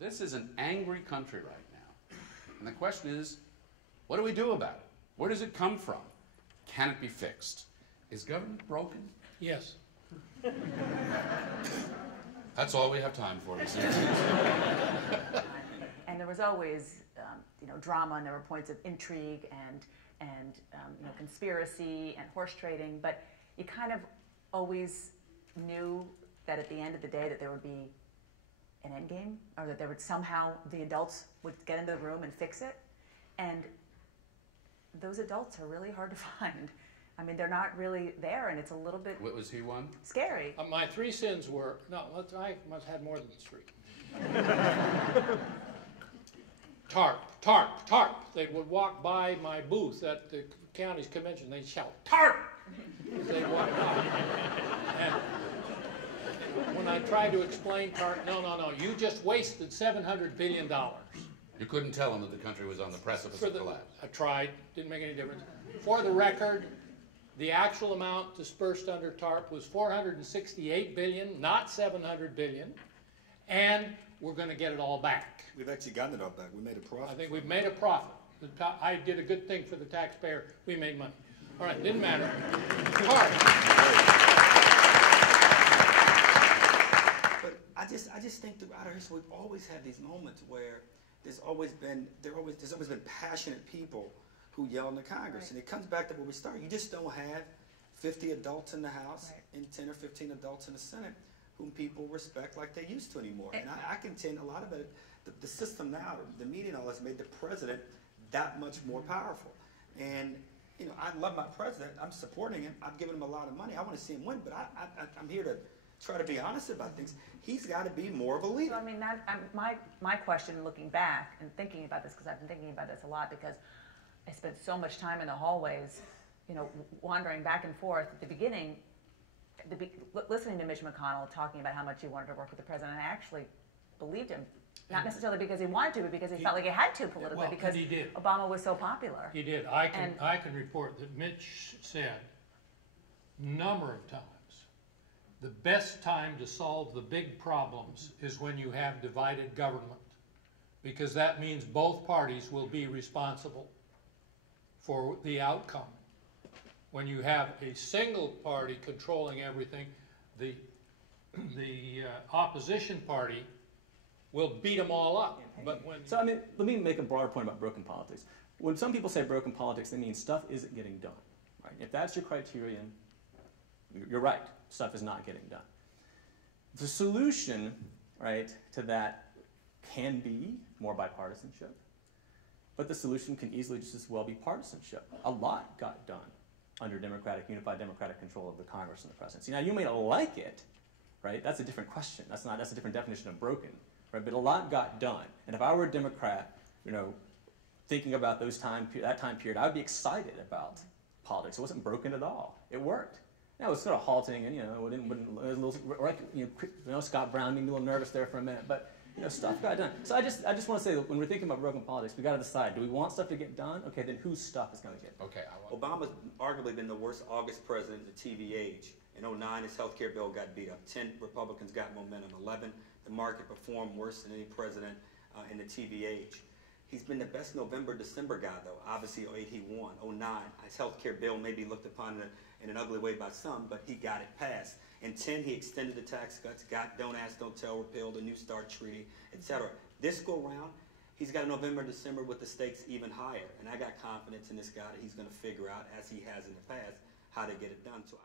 This is an angry country right now. And the question is, what do we do about it? Where does it come from? Can it be fixed? Is government broken? Yes. That's all we have time for this evening. And there was always, drama, and there were points of intrigue and conspiracy and horse trading. But you kind of always knew that at the end of the day that there would be an end game, or that there would somehow the adults would get into the room and fix it. And those adults are really hard to find. I mean, they're not really there, and it's a little bit Was he one? scary. My 3 sins were, no, I must have had more than 3. TARP. They would walk by my booth at the county's convention. They'd shout, TARP! As they walked by. And when I tried to explain TARP, no, you just wasted $700 billion. You couldn't tell him that the country was on the precipice of collapse. I tried, didn't make any difference. For the record, the actual amount dispersed under TARP was $468 billion, not $700 billion, and we're going to get it all back. We've actually gotten it all back. We made a profit. I think we've made a profit. I did a good thing for the taxpayer. We made money. All right, didn't matter. TARP. But I just think throughout our history, we've always had these moments where there's always been passionate people who yell in the Congress. Right. And it comes back to where we start. You just don't have 50 adults in the House and 10 or 15 adults in the Senate whom people respect like they used to anymore. And I contend a lot of it, the system now, the media and all has made the president that much more powerful. And I love my president. I'm supporting him. I've given him a lot of money. I want to see him win. But I'm here to try to be honest about things. He's got to be more of a leader. So, I mean, my question looking back and thinking about this, because I've been thinking about this a lot, because I spent so much time in the hallways, wandering back and forth. At the beginning, listening to Mitch McConnell talking about how much he wanted to work with the president, I actually believed him. Not necessarily because he wanted to, but because he felt like he had to politically, because he did. Obama was so popular. He did. I can report that Mitch said a number of times, the best time to solve the big problems is when you have divided government, because that means both parties will be responsible for the outcome. When you have a single party controlling everything, the opposition party will beat them all up. But when So, I mean, let me make a broader point about broken politics. When some people say broken politics, they mean stuff isn't getting done. Right? If that's your criterion, you're right. Stuff is not getting done. The solution, right, to that can be more bipartisanship, but the solution can easily just as well be partisanship. A lot got done under unified democratic control of the Congress and the presidency. Now, you may not like it, right? That's a different question. That's a different definition of broken, right? But a lot got done. And if I were a Democrat, thinking about that time period, I would be excited about politics. It wasn't broken at all. It worked. Now, it was sort of halting, and, it was a little, Scott Brown made me a little nervous there for a minute, but, stuff got done. So I just want to say that when we're thinking about broken politics, we got to decide, do we want stuff to get done? Okay, then whose stuff is going to get done? Okay, Obama's arguably been the worst August president in the TV age. In 2009, his health care bill got beat up. 10 Republicans got momentum. 11, the market performed worse than any president in the TV age. He's been the best November-December guy, though. Obviously, 2008 he won. 2009, his health care bill may be looked upon in an ugly way by some, but he got it passed. In 2010, he extended the tax cuts, got Don't Ask, Don't Tell repealed, the New START Treaty, etc. This go round, he's got a November-December with the stakes even higher. And I got confidence in this guy that he's going to figure out, as he has in the past, how to get it done. So